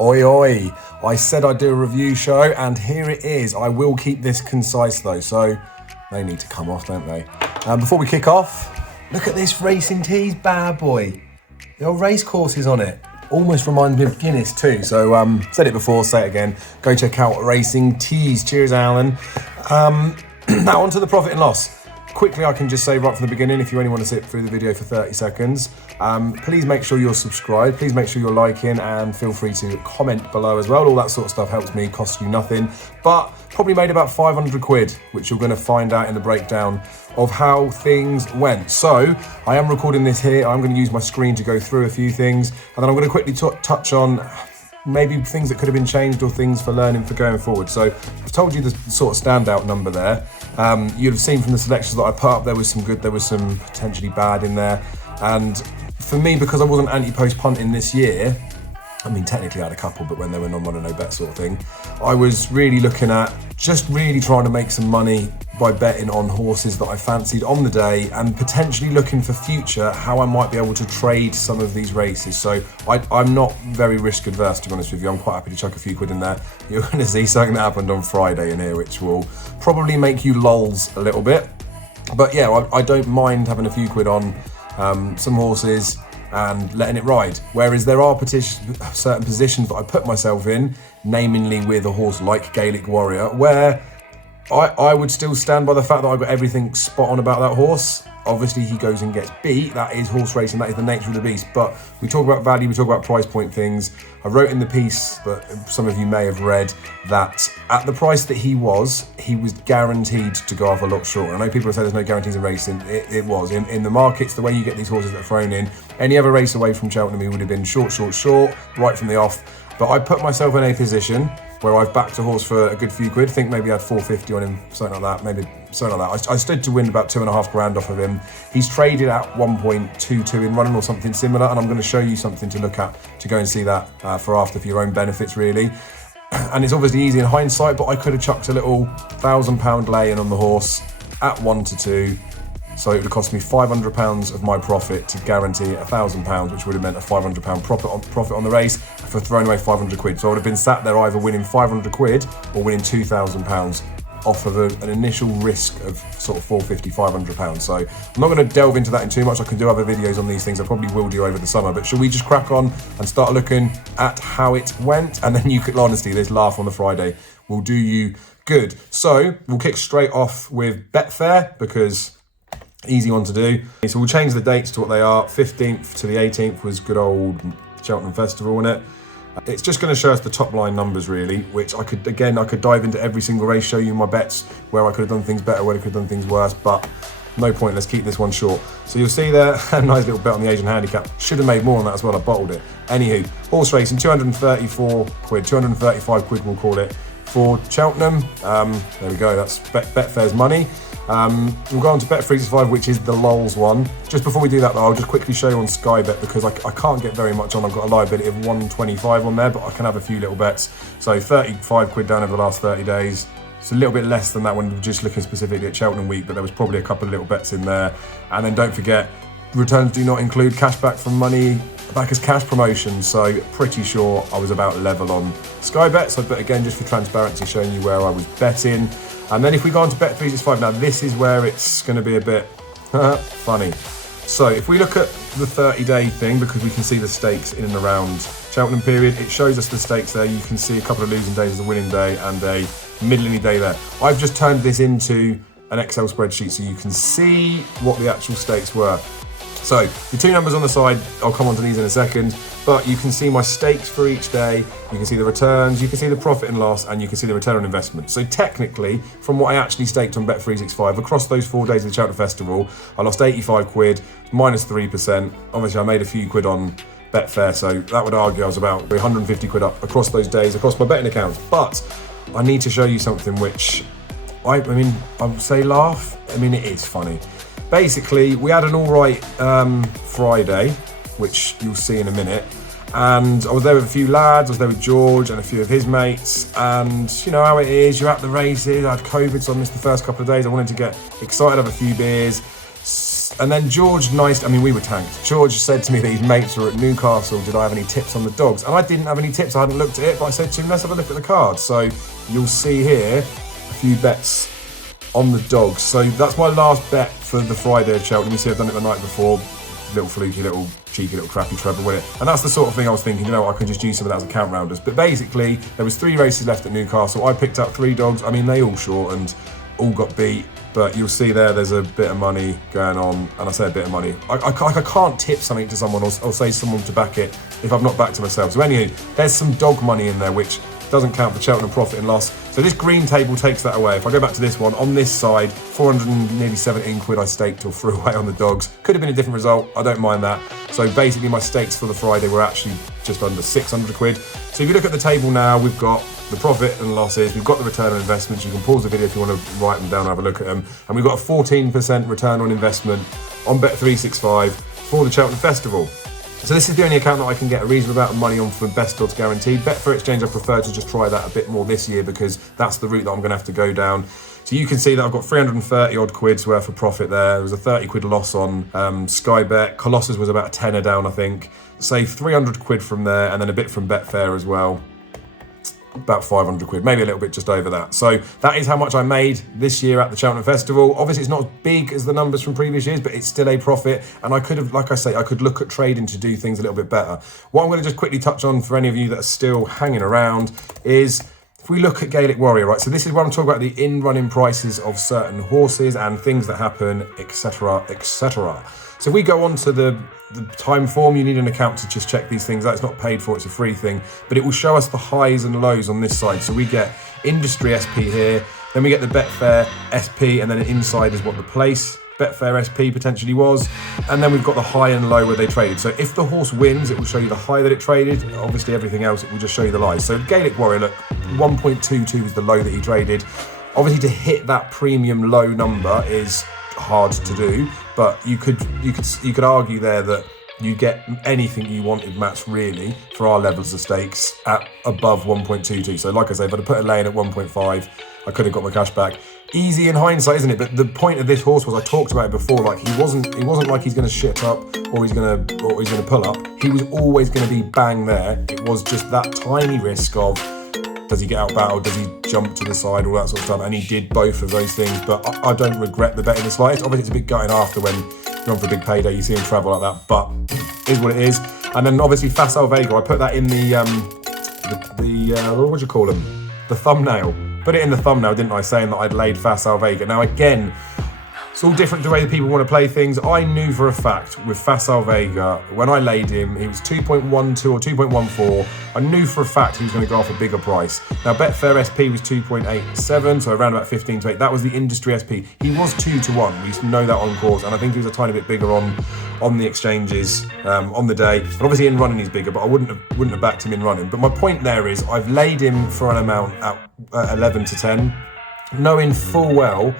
Oi, oi. I said I'd do a review show, and here it is. I will keep this concise, though, so they need to come off, don't they? Before we kick off, look at this Racing Tees bad boy. The old race courses on it. Almost reminds me of Guinness, too. So, said it before, say it again. Go check out Racing Tees. Cheers, Alan. Now, on to the profit and loss. Quickly, I can just say right from the beginning, if you only want to sit through the video for 30 seconds, please make sure you're subscribed, please make sure you're liking, and feel free to comment below as well. All that sort of stuff helps me, costs you nothing, but probably made about 500 quid, which you're going to find out in the breakdown of how things went. So, I am recording this here, I'm going to use my screen to go through a few things, and then I'm going to quickly touch on maybe things that could have been changed or things for learning for going forward. So I've told you the sort of standout number there. You'd have seen from the selections that I put up, there was some good, there was some potentially bad in there. And for me, because I wasn't anti-post punting this year, I mean, technically I had a couple, but when they were non-run no bet sort of thing, I was really looking at just really trying to make some money by betting on horses that I fancied on the day and potentially looking for future how I might be able to trade some of these races. So I'm not very risk adverse, to be honest with you. I'm quite happy to chuck a few quid in there. You're going to see something that happened on Friday in here, which will probably make you lols a little bit. But yeah, I don't mind having a few quid on some horses and letting it ride. Whereas there are certain positions that I put myself in, namely with a horse like Gaelic Warrior, where I would still stand by the fact that I got everything spot on about that horse. Obviously he goes and gets beat, that is horse racing, that is the nature of the beast, but we talk about value, we talk about price point things. I wrote in the piece that some of you may have read that at the price that he was guaranteed to go off a lot shorter. I know people have said there's no guarantees in racing, it was. In the markets, the way you get these horses that are thrown in, any other race away from Cheltenham, he would have been short, right from the off. But I put myself in a position where I've backed a horse for a good few quid. I think maybe I had 450 on him, something like that, maybe something like that. I stood to win about 2.5 grand off of him. He's traded at 1.22 in running or something similar, and I'm going to show you something to look at to go and see that for your own benefits, really. And it's obviously easy in hindsight, but I could have chucked a little £1,000 lay in on the horse at 1 to 2. So it would have cost me £500 of my profit to guarantee £1,000, which would have meant a £500 profit on the race for throwing away 500 quid. So I would have been sat there either winning 500 quid or winning £2,000 off of an initial risk of sort of 450, £500. So I'm not going to delve into that in too much. I can do other videos on these things. I probably will do over the summer. But shall we just crack on and start looking at how it went? And then you could, honestly, this laugh on the Friday will do you good. So we'll kick straight off with Betfair because easy one to do. So we'll change the dates to what they are. 15th to the 18th was good old Cheltenham Festival, isn't it? It's just going to show us the top line numbers, really, which I could dive into every single race, show you my bets, where I could have done things better, where I could have done things worse, but no point, let's keep this one short. So you'll see there, a nice little bet on the Asian handicap. Should have made more on that as well, I bottled it. Anywho, horse racing, 234 quid, 235 quid we'll call it, for Cheltenham. There we go, that's Betfair's money. We'll go on to Bet365, which is the lols one. Just before we do that though, I'll just quickly show you on Sky Bet because I can't get very much on. I've got a liability of 125 on there, but I can have a few little bets. So 35 quid down over the last 30 days. It's a little bit less than that when we're just looking specifically at Cheltenham week, but there was probably a couple of little bets in there. And then don't forget, returns do not include cash back from money back as cash promotions, so pretty sure I was about level on Sky Bet. So, but again, just for transparency, showing you where I was betting. And then if we go on to Bet365, now this is where it's going to be a bit funny. So if we look at the 30-day thing, because we can see the stakes in and around Cheltenham period, it shows us the stakes there. You can see a couple of losing days as a winning day and a middling day there. I've just turned this into an Excel spreadsheet so you can see what the actual stakes were. So the two numbers on the side, I'll come on to these in a second, but you can see my stakes for each day, you can see the returns, you can see the profit and loss, and you can see the return on investment. So technically, from what I actually staked on Bet365, across those 4 days of the Cheltenham Festival, I lost 85 quid, minus 3%. Obviously, I made a few quid on Betfair, so that would argue I was about 150 quid up across those days, across my betting accounts. But I need to show you something which, I mean, I would say laugh. I mean, it is funny. Basically, we had an all right Friday, which you'll see in a minute. And I was there with a few lads, I was there with George and a few of his mates. And you know how it is, you're at the races. I had COVID, so I missed the first couple of days. I wanted to get excited, have a few beers. And then George, we were tanked. George said to me that his mates were at Newcastle, did I have any tips on the dogs? And I didn't have any tips, I hadn't looked at it, but I said to him, let's have a look at the cards. So you'll see here a few bets on the dogs. So that's my last bet for the Friday at Cheltenham. You see I've done it the night before. Little fluky, little cheeky, little crappy treble with it. And that's the sort of thing I was thinking, I could just use some of that as a count rounders. But basically, there was 3 races left at Newcastle. I picked up 3 dogs. They all shortened, all got beat. But you'll see there's a bit of money going on. And I say a bit of money. I can't tip something to someone or say to someone to back it if I've not backed to myself. So anyway, there's some dog money in there, which doesn't count for Cheltenham profit and loss. So this green table takes that away. If I go back to this one, on this side, 417 quid I staked or threw away on the dogs. Could have been a different result, I don't mind that. So basically my stakes for the Friday were actually just under 600 quid. So if you look at the table now, we've got the profit and losses, we've got the return on investments. You can pause the video if you want to write them down and have a look at them. And we've got a 14% return on investment on Bet365 for the Cheltenham Festival. So this is the only account that I can get a reasonable amount of money on for best odds guaranteed. Betfair Exchange, I prefer to just try that a bit more this year because that's the route that I'm going to have to go down. So you can see that I've got 330 odd quid's worth of profit there. There was a 30 quid loss on Sky Bet. Colossus was about a tenner down, I think. Save 300 quid from there and then a bit from Betfair as well. About 500 quid, maybe a little bit just over that. So that is how much I made this year at the Cheltenham Festival. Obviously, it's not as big as the numbers from previous years, but it's still a profit. And I could have, like I say, I could look at trading to do things a little bit better. What I'm going to just quickly touch on for any of you that are still hanging around is if we look at Gaelic Warrior, right? So this is where I'm talking about the in-running prices of certain horses and things that happen, etc., etc. So if we go on to the time form, you need an account to just check these things out. It's not paid for, it's a free thing, but it will show us the highs and lows on this side. So we get Industry SP here, then we get the Betfair SP, and then inside is what the place Betfair SP potentially was, and then we've got the high and low where they traded. So if the horse wins, it will show you the high that it traded. Obviously everything else, it will just show you the lies. So Gaelic Warrior, look, 1.22 is the low that he traded. Obviously to hit that premium low number is hard to do, but you could argue there that you get anything you wanted matched really for our levels of stakes at above 1.22. So like I say, if I'd put a lane at 1.5, I could have got my cash back. Easy in hindsight, isn't it? But the point of this horse was, I talked about it before, like he wasn't like he's going to shit up or he's going to pull up. He was always going to be bang there. It was just that tiny risk of, does he get out battled? Does he jump to the side? All that sort of stuff. And he did both of those things. But I don't regret the bet in the slightest. Obviously, it's a bit gutting after when you're on for a big payday. You see him travel like that. But it is what it is. And then obviously Facile Vega. I put that in the what do you call them? The thumbnail. Put it in the thumbnail, didn't I? Saying that I'd laid Facile Vega. Now again, it's all different the way that people want to play things. I knew for a fact with Facile Vega, when I laid him, he was 2.12 or 2.14. I knew for a fact he was going to go off a bigger price. Now Betfair SP was 2.87, so around about 15 to 8. That was the Industry SP. He was 2-1. We know that on course, and I think he was a tiny bit bigger on the exchanges on the day. And obviously in running he's bigger, but I wouldn't have backed him in running. But my point there is I've laid him for an amount at 11 to 10, knowing full well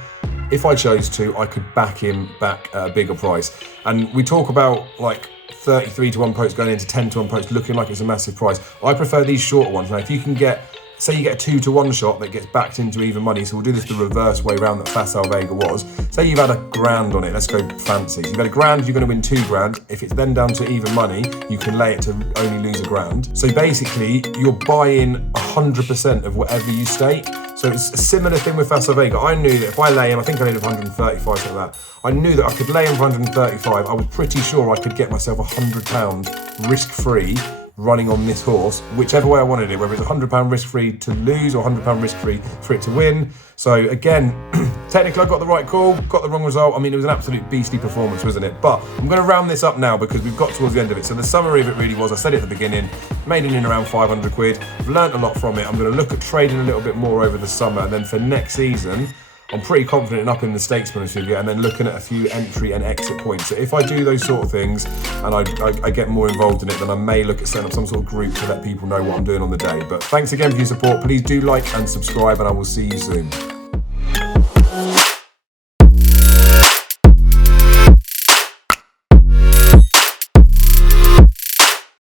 if I chose to, I could back him back at a bigger price. And we talk about like 33 to 1 post going into 10 to 1 post looking like it's a massive price. I prefer these shorter ones. Now, if you can get, say you get a 2-to-1 shot that gets backed into even money, so we'll do this the reverse way around that Facile Vega was. Say you've had £1,000 on it, let's go fancy. So you've had £1,000, you're going to win £2,000. If it's then down to even money, you can lay it to only lose £1,000. So basically, you're buying 100% of whatever you stake. So it's a similar thing with Facile Vega. I knew that if I lay him, I think I laid 135, something like that. I knew that I could lay him for 135. I was pretty sure I could get myself £100 risk-free running on this horse, whichever way I wanted it, whether it's £100 risk-free to lose or £100 risk-free for it to win. So again, technically I got the right call, got the wrong result. I mean, it was an absolute beastly performance, wasn't it? But I'm going to round this up now because we've got towards the end of it. So the summary of it really was, I said it at the beginning, made it in around 500 quid. I've learnt a lot from it. I'm going to look at trading a little bit more over the summer, and then for next season, I'm pretty confident in upping the stakes bonus figure and then looking at a few entry and exit points. So if I do those sort of things and I get more involved in it, then I may look at setting up some sort of group to let people know what I'm doing on the day. But thanks again for your support. Please do like and subscribe, and I will see you soon.